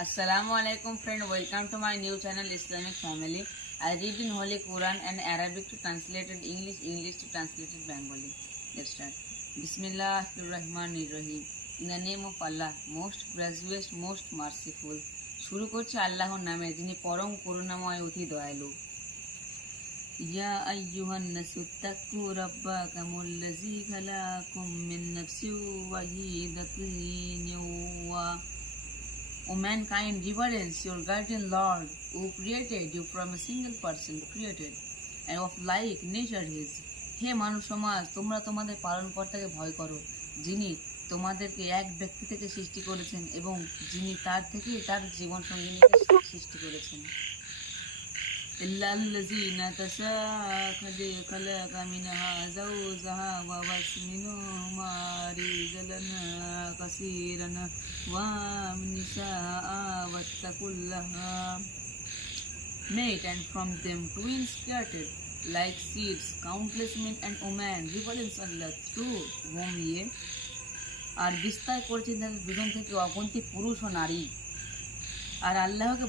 Assalamu alaikum friend, welcome to my new channel Islamic Family. I read in Holy Quran and Arabic to translated English, English to translated Bengali. Let's start. Bismillahirrahmanirrahim. In the name of Allah, most gracious, most merciful. শুরু করছে আল্লাহর নামে, যিনি পরম করুণাময় অতি দয়ালু। ইয়া আইয়ুহান নাসু তাকু রাব্বাকুমুল্লাযী খালাকাকুম মিন নাফসিন ওয়াহিদাতিন ওয়া O mankind, reverence your guardian Lord, who created you from a single person, created, and of like nature his. হে মানুষ সমাজ, তোমরা তোমাদের পালনকর্তাকে ভয় করো, যিনি তোমাদেরকে এক ব্যক্তি থেকে সৃষ্টি করেছেন এবং যিনি তার থেকেই তার জীবন সঙ্গিনীকে সৃষ্টি করেছেন। ইল্লাল্লাযীনা খালাকা মিনহা যাওজাহা ওয়া বাস মিনহুমা রিজালান কাসীরান ওয়া নিসাআ ওয়াত্তাকুল্লাহা made and from them twins scattered like seeds, countless men and women, reverence Allah through whom ye আর বিস্তার করেছেন তাদের দুজন থেকে অগন্তি পুরুষ ও নারী। আর আল্লাহকে